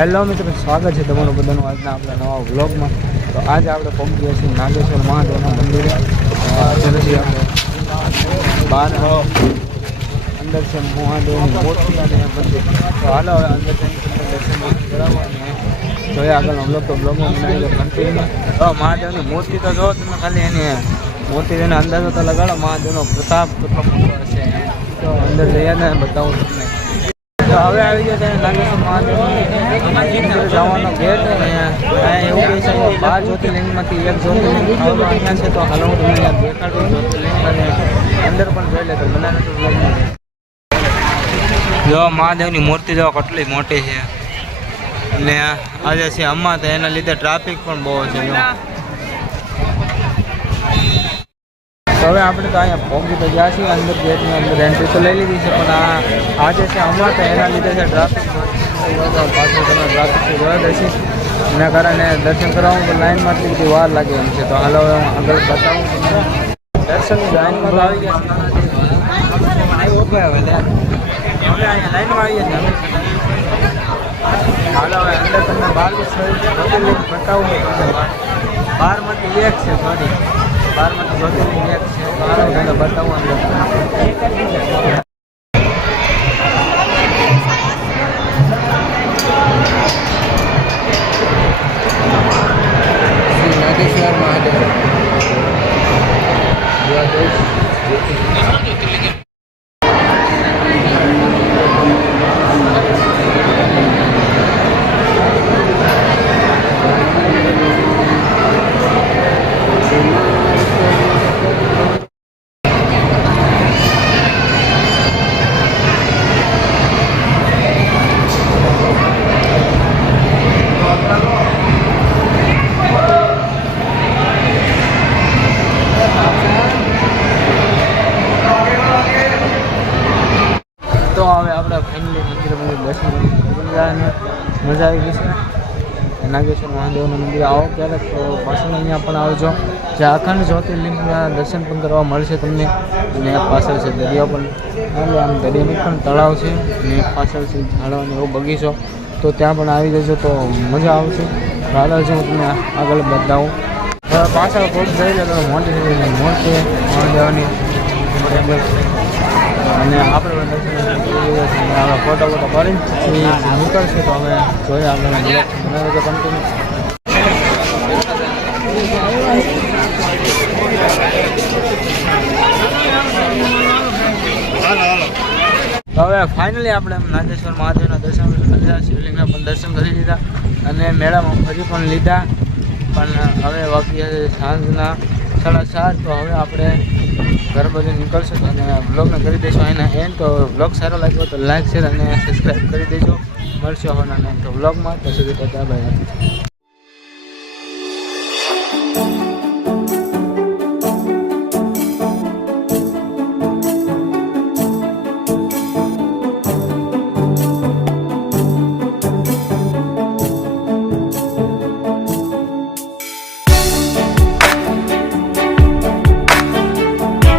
Hello મિત્રો, સ્વાગત છે તમારું બધાનું આજના આપણા નવા વ્લોગમાં. તો આજે આપણે પહોંચી ગયા છીએ નાગેશ્વર મહાદેવના મંદિરે. જેનાથી આપણે બહાર અંદર છે મહાદેવની મૂર્તિ અને મંદિર. તો હાલો હવે અંદર જઈને દર્શન કરાવવા અને જોઈએ આગળનો બ્લોગ. તો બ્લોગમાં બનાવી કન્ટિન્યુ. તો મહાદેવની મૂર્તિ તો જો તમે ખાલી એની મૂર્તિ તેને અંદાજો તો લગાડો મહાદેવનો પ્રતાપ કેટલો મોટો હશે. તો અંદર જઈએ ને બતાવું તમને. તો હવે આવી ગયો છે નાગેશ્વર મહાદેવ જવાનો ગેટ. અહીંયા એવું કહે છે કે 12 જ્યોતિર્લિંગમાંથી એક જ્યોતિર્લિંગ અહીંયા છે. તો હાલો હું તમને દેખાડું જ્યોતિર્લિંગ અને અંદર પણ જોઈ લે. તો બનાવે તો જો મહાદેવની મૂર્તિ જો કેટલી મોટી છે. અને આજે છે અમ્મા, તો એના લીધે ટ્રાફિક પણ બહુ છે. તો હવે આપણે તો અહીંયા પહોંચી તો ગયા છીએ. અંદર ગેટની અંદર એન્ટ્રી તો લઈ લીધી છે, પણ આજે છે હમણાં તો એના લીધે છે ટ્રાફિક પાછળ તમે ટ્રાફિક જોવા દેશે. એના કારણે દર્શન કરવામાં તો લાઇનમાં એટલી બધી વાર લાગે એમ છે. તો હાલો હવે હું આગળ બતાવું તમને. દર્શનની લાઇનમાં તો આવી ગયા હવે અહીંયા લાઇનમાં આવી ગયા છે. હાલો હવે અંદર તમને 12 બતાવું. 12માંથી એક છે, સોરી 12માંથી જ્યોતિર્લિંગ એક છે. તમને બતાવું અંદર. શ્રી નાગેશ્વર મહાદેવ તો હવે આપણે ફેમિલી મંદિર દર્શન મજા આવી ગઈ છે. નાગેશ્વર મહાદેવનું મંદિર આવો ક્યારેક તો પાછળ અહીંયા પણ આવજો. જે અખંડ જ્યોતિર્લિંગના દર્શન પણ કરવા મળશે તમને. અને પાછળ છે દરિયો પણ, એટલે આમ દરિયાનું પણ તળાવ છે. અને પાછળ છે ઝાડવાનો એવો બગીચો. તો ત્યાં પણ આવી જજો તો મજા આવશે. હાલ છે હું તમને આગળ બતાવું. પાછળ કોટ જઈ લે તો મોટી મૂર્તિ મહાદેવની અને આપણે હવે ફોટો પાડીને નીકળશે. તો હવે જોઈએ આગળ બનાવે તો કન્ટિન્યુ. હવે ફાઇનલી આપણે નાગેશ્વર મહાદેવના દર્શન કરી લીધા, શિવલિંગના પણ દર્શન કરી લીધા અને મેળામાં ફરી પણ લીધા. પણ હવે વાગી સાંજના 7:30. તો હવે આપણે ઘર બધું નીકળશું અને બ્લોગને કરી દઈશું એના એન્ડ. તો બ્લોગ સારો લાગ્યો તો લાઈક, શેર અને સબસ્ક્રાઈબ કરી દેજો. મળશું હવે તો બ્લોગમાં. તો સુધી બાય.